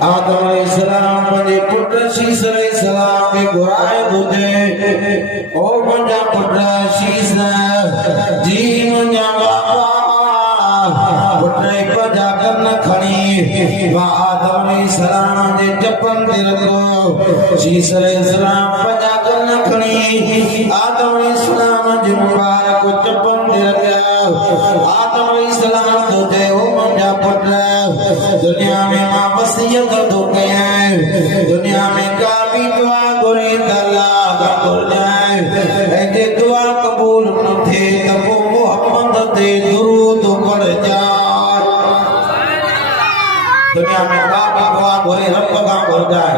आदम अलैहिस्सलाम पंहिंजे पुट शीस अलैहिस्सलाम खे घुराए ॿुधे ओ मुंहिंजा पुट शीस जी मुंहिंजा बाबा पुट पंहिंजा कन खणी आदम अलैहिस्सलाम जे चपनि ते रखो शीस अलैहिस्सलाम पंहिंजा कन खणी आदम अलैहिस्सलाम जे मुबारक चपनि ते रखिया आदम अलैहिस्सलाम तो चयो मुंहिंजा पुट दुनिया में मां वसियत तो कया दुनिया में का भी दुआ घुरे त अल्लाह घुरजाए ऐं जे दुआ कबूल न थे त पोइ मोहम्मद ते दुरूद पढ़ जा दुनिया में का भी दुआ घुरे रब का घुरजाए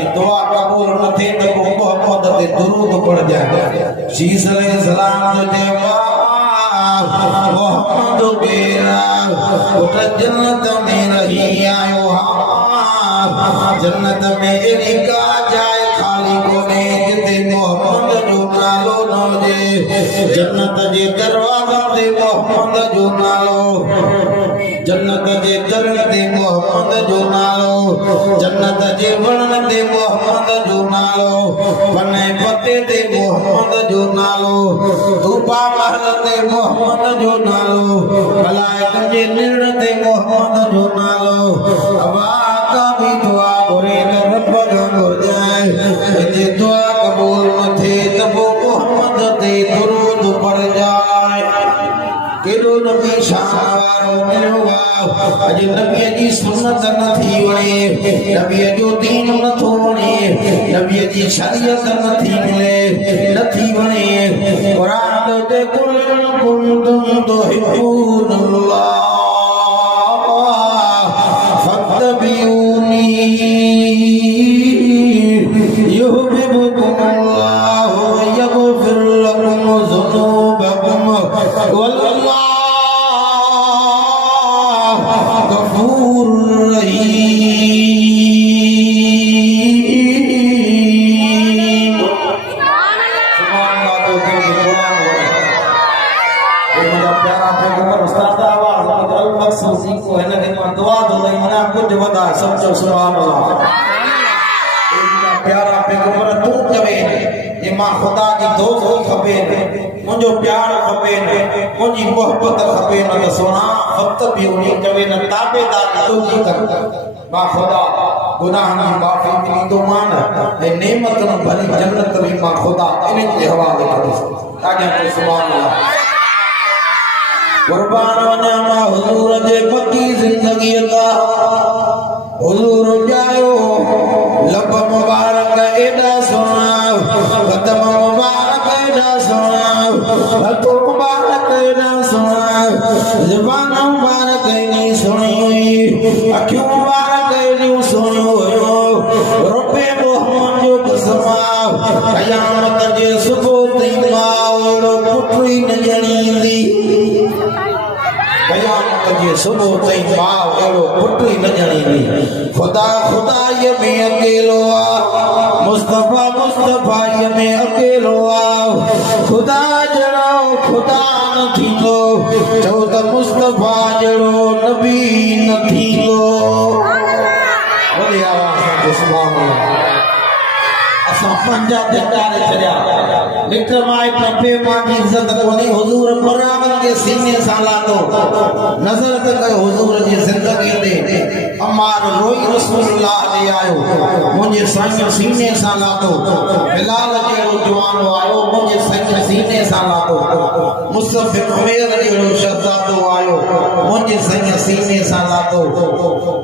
ये दुआ कबूल न थे त पोइ मोहम्मद ते दुरूद पढ़ जा शीस अलैहिस्सलाम तो चयो मोहम्मद बेरा उठ जन्नत में रही आयो जन्नत में एड़ी का जाए खाली कोने जिते मोहम्मद जो नालो न हुजे जन्नत जे दरवाज़ा ते मोहम्मद जो नालो जन्नत जे दर ते मोहम्मद जो नालो जन्नत जे वण ते मोहम्मद जो नालो पने पते ते मोहम्मद जो नालो तूबा महल ते मोहम्मद जो नालो मलाइकन जे निर्ण ते मोहम्मद जो नालो अवा का भी दुआ घुरे त रब का घुरजाए जे दुआ कबूल न थे त पोइ मोहम्मद ते दुरूद पढ़ जाए केॾो नबी शान वारो मिलियो अॼु नबीअ जी सुन्नत न थी वणे नबीअ जो दीन नथो वणे नबीअ जी शरीयत नथी मिले नथी वणे क़ुरान ते कुल कुंतुम तुहिब्बूनल्लाह फत्तबिऊनी युहिब्बुकुमुल्लाह व यगफिर लकुम ज़ुनूबकुम वल्लाह गफूर रहीम सुभान अल्लाह तो कुरान ये मेरा प्यारा पैगंबर उस्ताद आवाज अल मखसूसी को है ना कि दुआ दो मना कुछ बता समझो सुभान अल्लाह ये मेरा प्यारा पैगंबर तू कवे ये मां खुदा जी दोस्त खपे मुझो प्यार खपे मुझी मोहब्बत खपे न सोना वक्त भी उन्हीं कवे न ताबेदार तो जी कर मां खुदा गुनाह की माफी मिली तो मान ए नेमत न भली जन्नत भी मां खुदा इन के हवाले कर ताकि सुभान अल्लाह कुर्बान वना मां हुजूर जे पक्की जिंदगी अल्लाह हुजूर जायो लब मुबारक एडा सोना कदम मुबारक एडा सोना हथ मुबारक एडा सोना ज़बान मुबारक एडी सोनी हुई अखियों मुबारक एडी सोनी हुयो रुपए मोहम्मद जो कसम क़यामत जे सुबुह ताईं माओ पुटरी न ॼणींदी क़यामत जे सुबुह ताईं माओ अहिड़ो पुटरी न ॼणींदी खुदा खुदाईअ में अकेलो आहे मुस्तफ़ा मुस्तफ़ाईअ में अकेलो आहे खुदा जहिड़ो खुदा न थींदो चओ त मुस्तफ़ा जहिड़ो नबी न थींदो वॾी आवाज़ सां सुभान अल्लाह असां पंजा धिकारे छॾिया मिट माइट बेमां जी इज़त कोन्हे हुजूर बराबर के सीने सां लाथो नज़र त कयो हुजूर जी ज़िंदगी ते अमार रोई रसूलुल्लाह ॾे आयो मुंहिंजे साईं सीने सां लाथो बिलाल जहिड़ो जवान आयो मुंहिंजे साईं सीने सां लाथो मुस्तफ़ा उमर जहिड़ो शहज़ादो आयो मुंहिंजे साईं सीने सां लाथो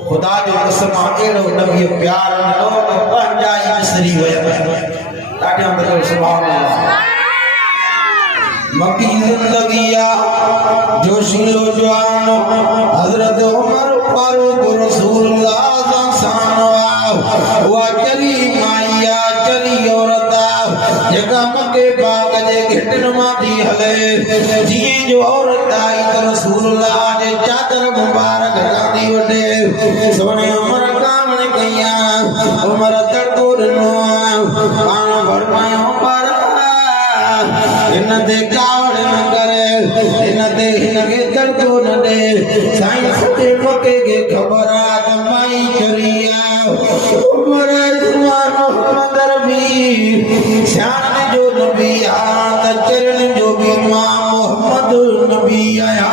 खुदा जो कसम अहिड़ो नबी प्यार ॾिनो पंहिंजा ई विसरी विया ताकि हम सुभान अल्लाह मक्की जिंदगी जोशीलो जवान हजरत उमर फारूक रसूलुल्लाह वा चली माइया चली औरत जेका मके बाग जे घिटन मां थी हले जीअं जो औरत आई त रसूलुल्लाह जे चादर मुबारक गांधी वठे सोने उमर कामण कया उमर तड़को ॾिनो पाण फरमायो पर इन ते कावड़ न करे इन ते हिनखे तड़को न ॾे साईं सचे मके खे ख़बर आहे त माई चरी आहे नबी शान जो नबी आ चरण जो भी मां मोहम्मद नबी आया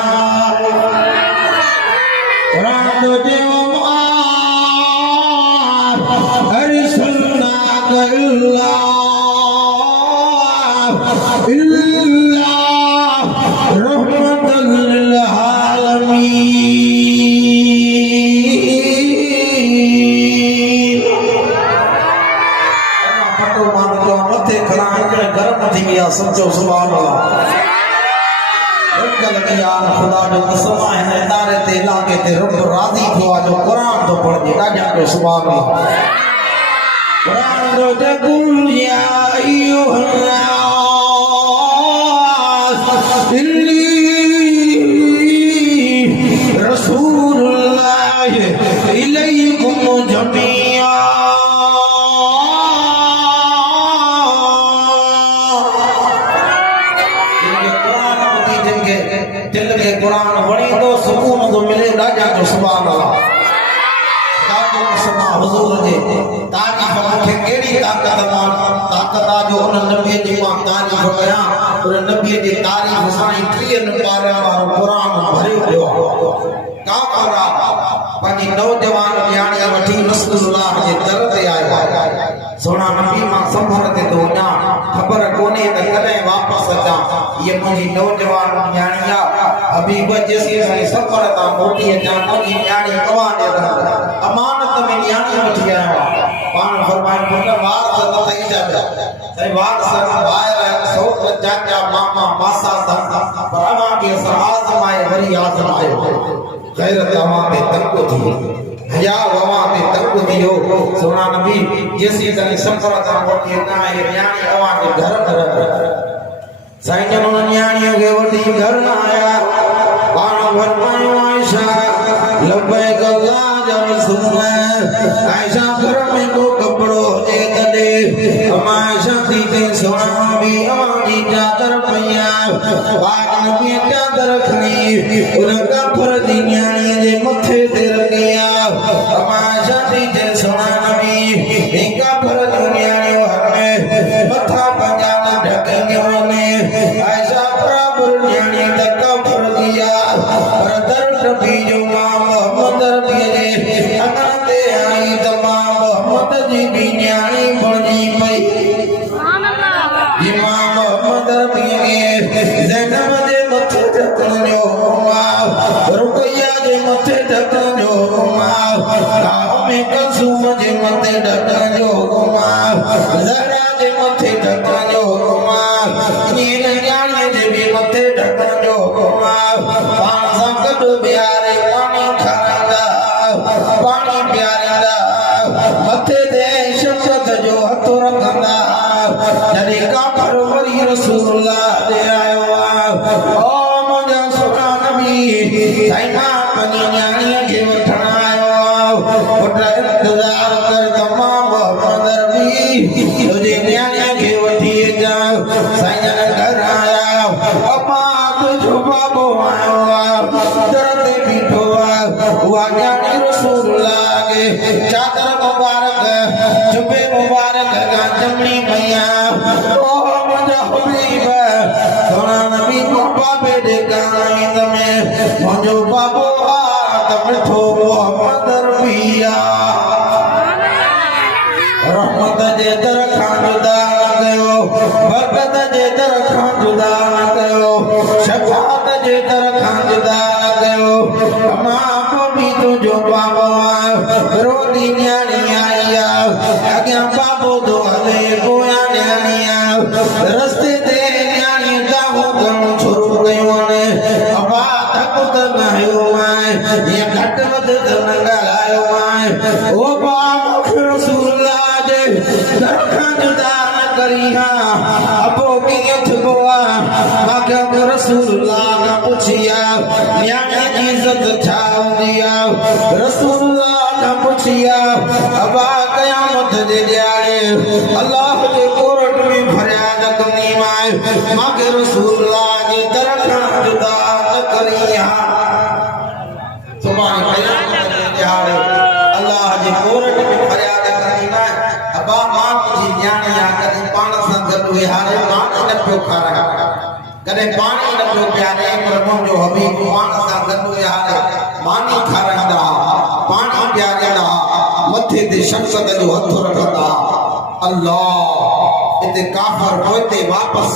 कुरान जो समझो सुभान अल्लाह कल यार खुदा जो कसम है तारे ते लागे ते रब राजी थियो जो कुरान तो पढ़ दे राजा के सुभान अल्लाह कुरान जो ते कुल या अय्युहन्नास इल्ली रसूलुल्लाह इलैकुम जमीआ कुरान वणी तो सुकून तो मिले राजा जो सुभान अल्लाह दादो समा हुजूर जे तारीफ मूंखे केड़ी ताकत आ जो उन नबी जी मां तारीफ कया उन नबी जी तारीफ साईं 30 पारा वारो कुरान भरियो पियो का करा पंहिंजी नौजवान न्याणी वठी रसूलुल्लाह जे दर ते आयो सोना नबी मां सफर ते तो वञा खबर कोने त कदे वापस अचा ये मुंहिंजी नौजवान न्याणी आ हबीब जैसी सफर ता मोटी अचा मुंहिंजी न्याणी कवा दे अमानत में न्याणी वठी आया पान फरमाए पुट वार त थई जा सही वार सर बाहर सोच चाचा मामा मासा सा पर अमा के आजमाए वरी आजमाए गैरत अमा में तंग थी हया वमा में तंग दियो सोना नबी जैसी तनी सफर ता मोटी ना ये न्याणी अवा के घर घर साईं जन न्याणी के वठी घर आया पान फरमायो आयशा लबैक अल्लाह जा रसूल आयशा घर में को कपड़ो दे तडे आयशा थी ते सोना भी हमारी चादर पैया पाक नबी चादर खणी उनका फर्जी न्याणी दे मथे ते रखिया आयशा थी ते सोना नबी इनका फर्जी न्याणी हमें मथा पंजा ढक ने आयशा बराबर न्याणी तक फर्जिया पर दर भी जो मां मोहम्मद रबी जे अनते आई तमाम मोहम्मद जी भी न्याणी बणी पई सुभान अल्लाह इमाम मोहम्मद रबी के ज़ैनब जे मथे ढकण जो मां रुकैया जे मथे ढकण जो मां कामे कसुम जे मथे ढकण जो मां ज़हरा जे मथे ढकण जो मां नील न्याणी जे भी मथे ढकण जो मां पाण सां गॾु प्यारे पानी खाईंदा पानी प्यारींदा मथे ते शफ़क़त जो हथ रखंदा जॾहिं काफ़र वरी रसूलुल्लाह ते आयो ओ मुंहिंजा सोना नबी साईं मां पंहिंजी न्याणीअ खे वठण आयो पुट इंतज़ार कर तमाम मोहम्मद रबी तुंहिंजी न्याणीअ खे वठी अचां साईं जन घर आया अमा तुंहिंजो बाबो आयो दर ते बीठो हुआ न्याणी रसूलुल्लाह के चादर मुबारक जुबे मुबारक का जमनी मैया ओ मुंहिंजा हबीब सोना नबी बाबे दे गाइंद में मुंहिंजो बाबो आ त मिठो मोहम्मद रबिया रहमत जे दर खां जुदा कयो बरकत जे दर खां जुदा कयो शफाअत जे दर खां जुदा कयो मां भी तुझो बाबो रोटी न्याणी आई अॻियां बाबो तो हले पोयां न्याणी रस्ते ते न्याणी दाहो करणु शुरू कयूं अबा धक त ॻायो ये घट वध त न ॻाल्हायो ओ बाबो रसूलुल्लाह जे दर खां जुदा न करी अबो कीअं थिबो मां रसूलुल्लाह खां पुछिया न्याणी जी इज़त छा हूंदी रसूलुल्लाह खां पुछिया अबा क़यामत जे ॾियारे अल्लाह जे कोर्ट में फरियाद कंदी मां रसूलुल्लाह जे दर खां जुदा न करी सुभाणे क़यामत जे ॾियारे अल्लाह जे कोर्ट में फरियाद कंदी अबा मां तुंहिंजी न्याणी विहारे पानी न पियो खाराए कॾहिं पाणी न पियो पीआरे प्रभु जो हबीब पाण सां गॾु विहारे मानी खाराईंदा पाणी पीआरींदा मथे ते शफ़क़त जो हथ रखंदा अल्लाह इते काफर पोइते वापस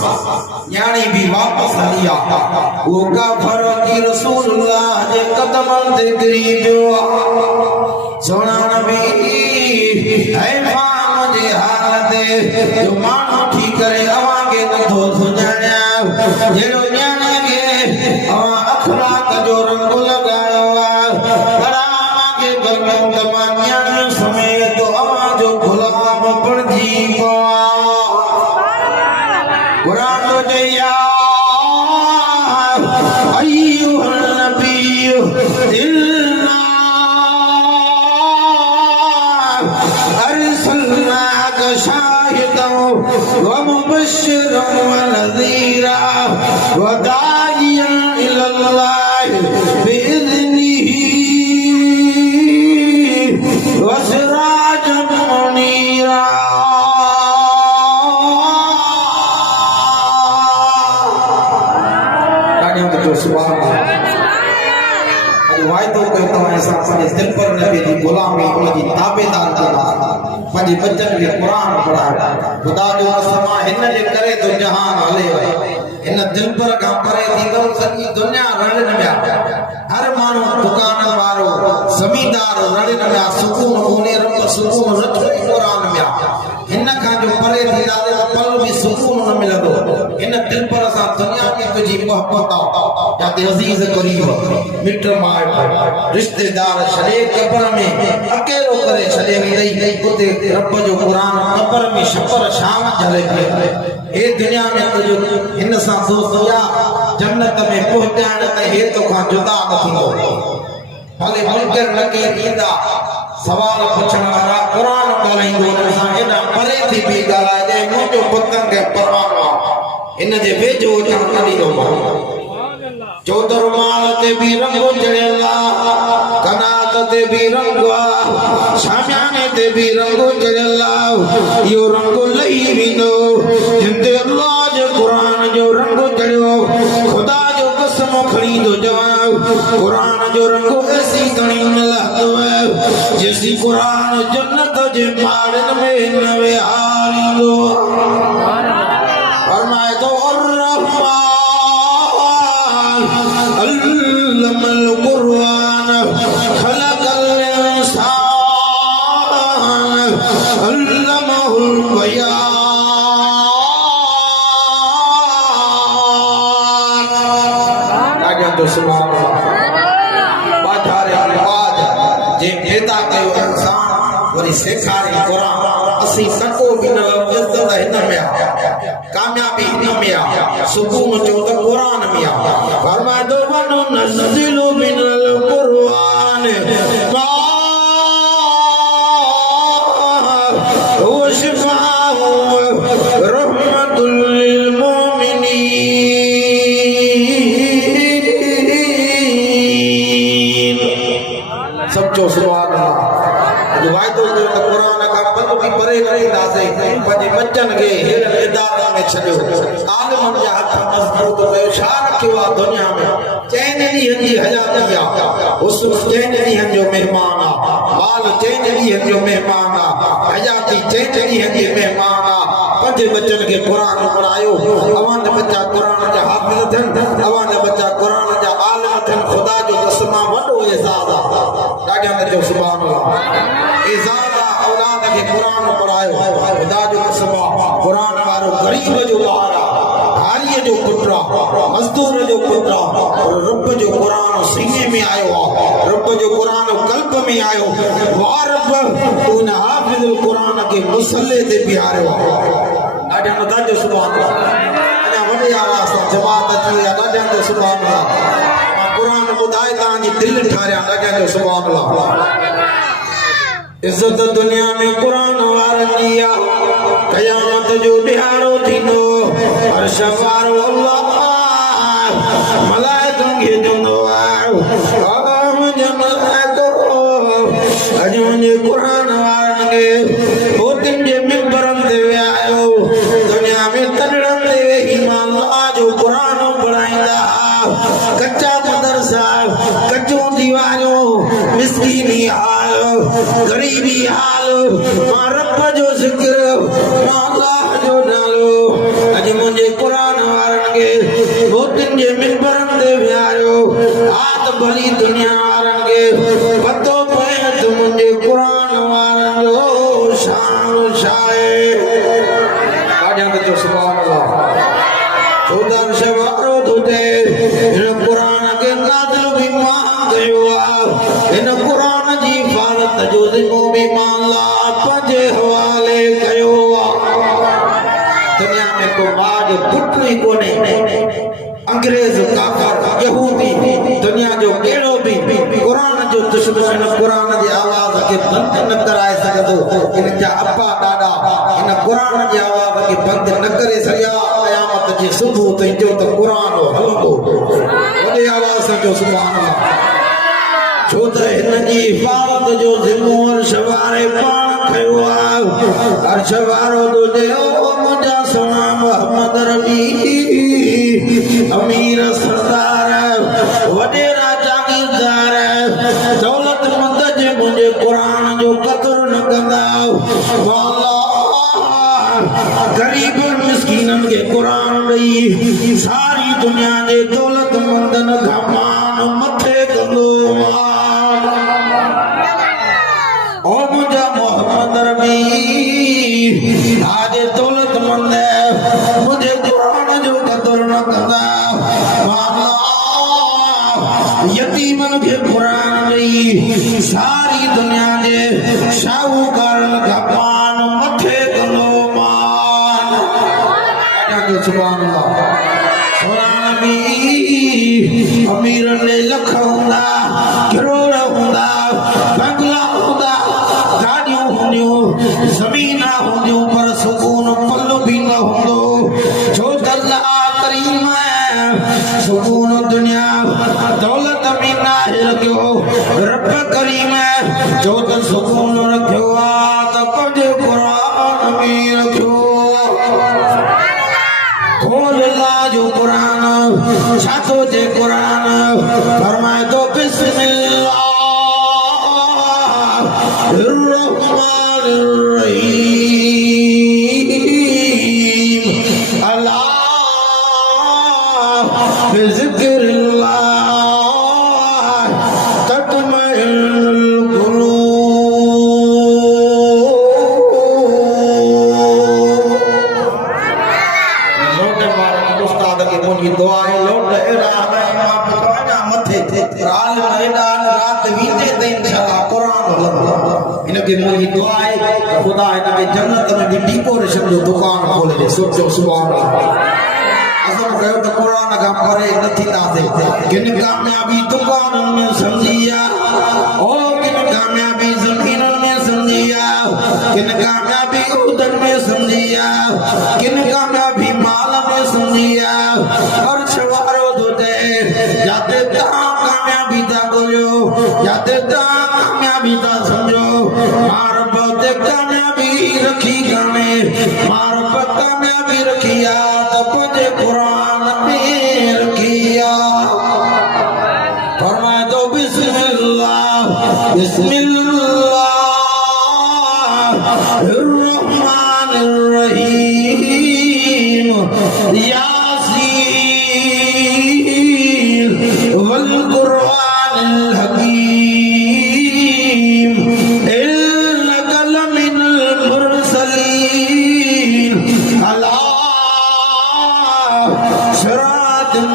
यानी भी वापस हली आ वो काफर की रसूलुल्लाह जे कदमन ते गिरी पियो सोना नबी है मां जे हालत जो मानो ठीक करे अवांगे नथो सुञाणिया जेड़ो ॼाणे के अवां अखलाक जो रंग लगायो आ पर अवांगे गगन तमाम समेत अवां जो गुलाम बणजी पवा कुरान जो या अय्युहन नबी इन्ना अरसलनाक शाहिदन व मुबश्शिरन व नज़ीरा व दाइयन इलल्लाह बिइज़निही व सिराजन मुनीरा सुभान अल्लाह वायदो कयो तव्हां ऐसा पंहिंजे दिल पर नबी जी गुलामी उनजी ताबेदार कंदा पंहिंजे बचन खे क़ुरान पढ़ायो ख़ुदा जो कसम हिन जे करे तो जहान हले हिन दिल पर खां परे थींदो सॼी दुनिया रड़ न विया हर माण्हू दुकान वारो ज़मींदार रड़ न विया सुकून कोन्हे रब सुकून रखो क़ुरान में हिन खां जो परे थींदा त पल बि सुकून न मिलंदो हिन दिल पर असां दुनिया में तुंहिंजी मोहबत जाते अजीज करीब मिट माइट रिश्तेदार छॾे कब्र में अकेलो करे छॾे वेंदई उते रब जो क़ुरान कब्र में शपर शाम झले पियो हे दुनिया में तुंहिंजो हिन सां दोस्त या जन्नत में पहुचाइण त हे तोखां जुदा न थींदो भले मुनकर लगे ईंदा सवाल पुछण वारा क़ुरान ॻाल्हाईंदो हुन सां हेॾा परे थी बि ॻाल्हाए मुंहिंजो पुतनि खे परवानो आहे हिन जे वेझो अचण न ॾींदो चौधर माल ते भी रंगो चढ़ियल कनात ते भी रंगो शामियाने ते भी रंगो चढ़ियल यो रंगो लही विंदो जिंदे अल्लाह जो कुरान जो रंगो चढ़ियो खुदा जो कसम खणी दो जवाब कुरान जो रंगो ऐसी घणी मिलंदो जैसी कुरान जन्नत जे माड़न में न विहारींदो फरमाए तो अल्लमल कुरान खलकल इंसान अल्लमहुल बयान आगे तो सुभान अल्लाह बाधारे बाद जे पैदा कयो इंसान वरी सेखारे कुरान असी सको भी न इज्जत हिन में कामयाबी हिन में सुकून जो त कुरान में फरमाए दो वनो नज़िलु मिनल कुरान मा हुवा शिफाउ रहमतुल लिल मुमिनीन सच्चो सुभान अल्लाह जो वायदो कयो त कुरान का पल भी परे रहींदासीं पंहिंजे बच्चन खे हिन इदारे में छॾियो आलिमनि जा हथ मज़बूत कयो छा रखियो आहे दुनिया में चइनि ॾींहंनि जी हयाती आहे हुस्न चइनि ॾींहंनि जो महिमान आहे बाल चइनि ॾींहंनि जो महिमान आहे हयाती चइनि ॾींहंनि जी महिमान आहे पंहिंजे बच्चन खे क़ुरान पढ़ायो अवां जा बच्चा क़ुरान जा हाफ़िज़ थियनि अवां जा बच्चा क़ुरान जा आलिम थियनि ख़ुदा जो कसम वॾो एज़ाज़ आहे ॾाढा जो सुभान अल्लाह एज़ाज़ औलाद के कुरान पढ़ायो खुदा जो कसम कुरान वारो गरीब जो ॿार हारीअ जो पुट मज़दूर जो पुट रब जो कुरान सीने में आयो रब जो कुरान कल्ब में आयो वाह रब उन हाफ़िज़ुल कुरान के मुसल्ले ते बिहारियो ॾाढा नथा जो सुभान अल्लाह अञा वॾे आवाज़ सां जमात अची वई आहे ॾाढा जो सुभान अल्लाह कुरान ॿुधाए तव्हांजी दिलि ठारिया ॾाढा जो सुभान अल्लाह इज्जत दुनिया में कुरान वारनि जी क़यामत जो ॾिहाड़ो थींदो अर्श वारो अल्लाह मलाइकनि खे चवंदो आहे मुंहिंजा मलाइको अॼु मुंहिंजे कुरान वारनि खे मोतियुनि जे मिंबरनि ते विहारियो दुनिया में हाल गरीबी हाल मां रब जो ज़िक्र मां अल्लाह जो नालो अज मुझे कुरान वारन के मोतिन जे मिंबरन दे वियायो आत भली दुनिया वारन के पतो पए त मुझे कुरान वारन जो शान शाए आजा तो सुभान अल्लाह चौदह शवारो तुझे इन कुरान के नाज़िल भी मां गयो इन कुरान जी हिफाज़त जो ज़िम्मो भी मां अल्लाह पंहिंजे हवाले कयो दुनिया में को मां जो पुट ही कोने अंग्रेज काफर यहूदी दुनिया जो केड़ो भी कुरान जो दुश्मन कुरान जी आवाज के बंद न कराए सकदो इन जा अपा दादा इन कुरान जी आवाज के बंद न करे सरिया क़यामत जी सुबह ते जो त कुरान हलंदो वडे आवाज जो सुभान अल्लाह छो त इन जी हिफाज़त जो ज़िम्मो अर्शवारे पाण खयो अर्शवारो तो देओ मुंजा सोना मोहम्मद रबी अमीर सरदार वडेरा जागीरदार दौलतमंद जे मुझे कुरान जो कदर न कंदा मौला गरीब मिस्कीनन के कुरान ॾेई सारी दुनिया जे दौलतमंदन खां मान मथे कंदो ओ मुझा मोहम्मद रबी आज दौलतमंद मुझे कुरान जो कदर न कंदा यतीमन के कुरान ॾेई सारी दुनिया जे शाहूकारन खां मान मथे कंदो मान सुभान अल्लाह सोना नबी अमीरन ने लख हुंदा करोड़ हुंदा बंगला हुंदा गाड़ियों हुंदियूं ज़मीना हुंदियूं पर सुकून पल भी न हुंदो छो त अल्लाह करीम सुकून दुनिया दौलत में ना रखियो रब करीम जो त सुकून रखियो त पंहिंजे कुरान में रखियो खोल ला जो कुरान छातो जे कुरान फरमाए तो बिस्मिल्लाह रहमान रहीम अल्लाह बिज़िक्रिल्लाह तत्मइन्नुल कुलूब उस्ताद की मुझी दुआ है लोट एड़ा मां पकवाना मथे राल एड़ा रात वीते ते इंशाअल्लाह कुरान इनके मुझी दुआ है खुदा इनके जन्नत में भी डेकोरेशन जो दुकान खोले दे सोचो सुभान अल्लाह असल कयो तो कुरान का परे नथी लादे किन कामयाबी दुकानन में समझिया ओ किन कामयाबी जमीनन में समझिया किन कामयाबी उदन में समझिया किन कामयाबी माल में समझिया और छवारो तो दे जाते ता कामयाबी ता बोलो जाते ता कामयाबी ता समझो मार बहुते कामयाबी रखी गाने मार पर कामयाबी रखिया तब जे कुरान में रखिया फरमाए तो बिस्मिल्लाह बिस्मिल्लाह रहमान रहीम यासीन वल कुरानिल हकीम इन्नका लमिनल मुरसलीन अला सिरातिल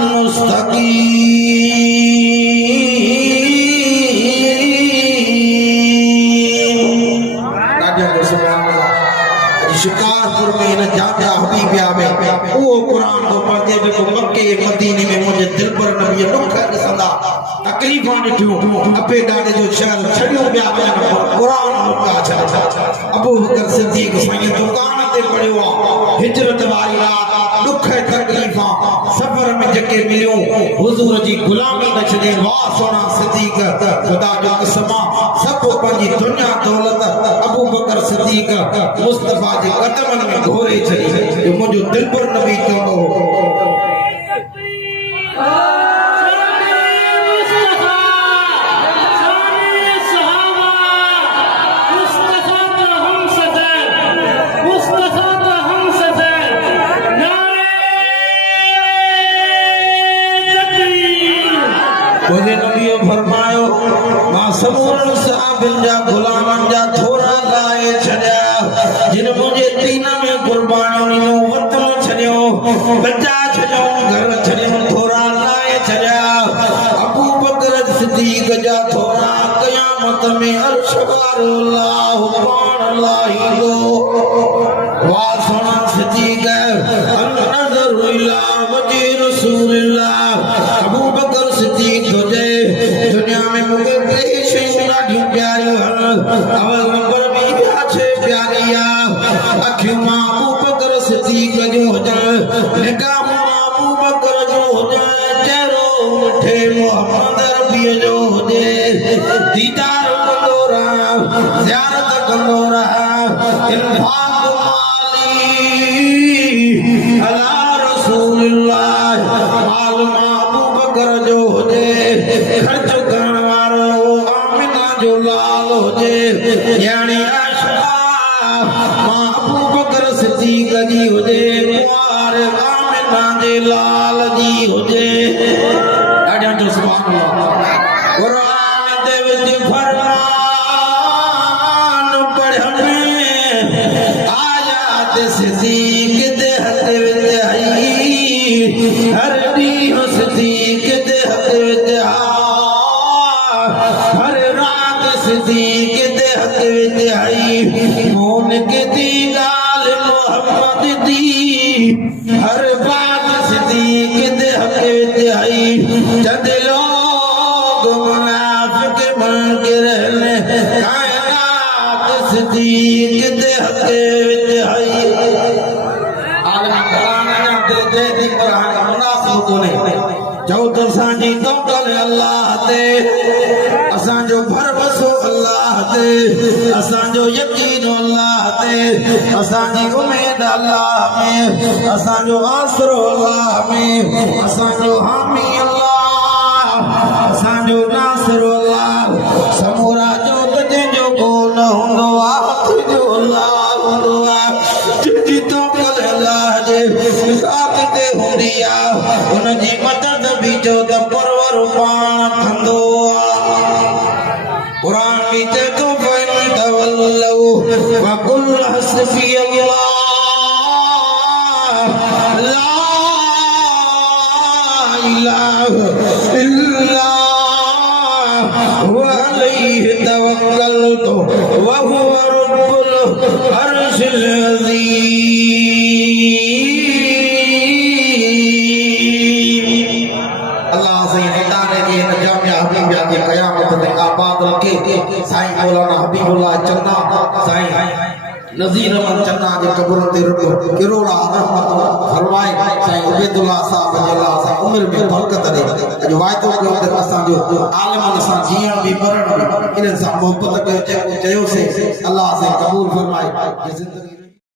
मुस्तकीम राजा को सुभान अल्लाह शिकारपुर में इन जामिया हबीबिया में वो कुरान को पढ़ते जो मक्के मदीने में मुझे दिल पर नबी दुख ॾिसंदा तकलीफ़ां ॾिठियूं अबे ॾाॾे जो शहर छड़ियो ॿिया कुरान मुका छा अबू बकर सिद्दीक़ साईं दुकान ते पढ़ियो हिजरत वारी रात दुख तकलीफ़ां सफ़र में जेके मिलियूं हुजूर जी गुलामी न छॾे वाह सोना सिद्दीक़ खुदा जो कसम सब पंहिंजी दुनिया दौलत अबू बकर सिद्दीक़ मुस्तफा जे कदमन में घोरे छॾी जो मुंहिंजो दिल पर नबी चवंदो गुलामन जा थोरा लाए छड़िया जिन मुझे दीन में कुर्बानी नो वतन छड़ियो बच्चा छड़ियो घर छड़ियो थोरा लाए छड़िया अबू बकर सिद्दीक जा थोरा क़यामत में अर्श वारो अल्लाह पाण लाहींदो वाह सोना सिद्दीक अन नज़र इला वजी रसूलल्लाह अबू बकर सिद्दीक तुझे दुनिया में मुझे देश सुना ढूंढ प्यारे अवल नंबर में अच्छे प्यारिया अखियों अबू बकर सिद्दीक जो जन निगाहों अबू बकर जो जन चेहरो मिठे मोहम्मद रबी जो दे दीदार कंदोरा ज़ियारत कंदोरा इन्फाक माली अला रसूलल्लाह मालूम अबू बकर जो दे खर्च करण वारो आमिना जो लाल जे यानी आशा मां अबू बकर सिद्दीक जी हुजे कुंवार आमिना जे लाल जी हुजे ॾाढा जो सुभान अल्लाह कुरान दे विच फरमान पढ़ण आयात सिद्दीक दे हथ विच आई हर ॾींहुं सिद्दीक दे हथ विच हर रात सिद्दीक दे हथ विच आई मोन के दी गाल मोहम्मद दी हर बात सिद्दीक दे हथ विच आई जद लोग मुनाफिक बन के रहने कायनात सिद्दीक दे हथ विच आई आलम कुरान जा दिल दे दी कुरान मुनाफिक कोने जो तो सांजी तवक्कल अल्लाह ते असांजो भरवसो अल्लाह ते असांजो यकीन अल्लाह ते असांजी उम्मीद अल्लाह में असांजो आसरो अल्लाह में असांजो हामी अल्लाह असांजो नासिरो अल्लाह समूरा जो तजे जो को न हुंदो आ जो अल्लाह हुंदो आ जी तवक्कल अल्लाह जे साथ ते हुंदी आ उन जी मदद भी जो त परवर पाण कंदो कुरान में ते तो फैन तवल्लु व कुल हस्बी अल्लाह ला इलाहा इल्ला हुवा अलैहि तवक्कलतु व हुवा रब्बुल अर्शिल अज़ीम साईं मौलाना हबीबुल्लाह चन्ना साईं नज़ीर अहमद चन्ना जे कब्र ते रुको किरोड़ा रहमत फरमाए साईं उबैदुल्लाह साहब जल्ला सा उम्र में बरकत दे अज वायदो कयो त असां जो आलमन सां जीअण भी मरण भी इन सां मोहब्बत कयो चयो से अल्लाह से कबूल फरमाए जिंदगी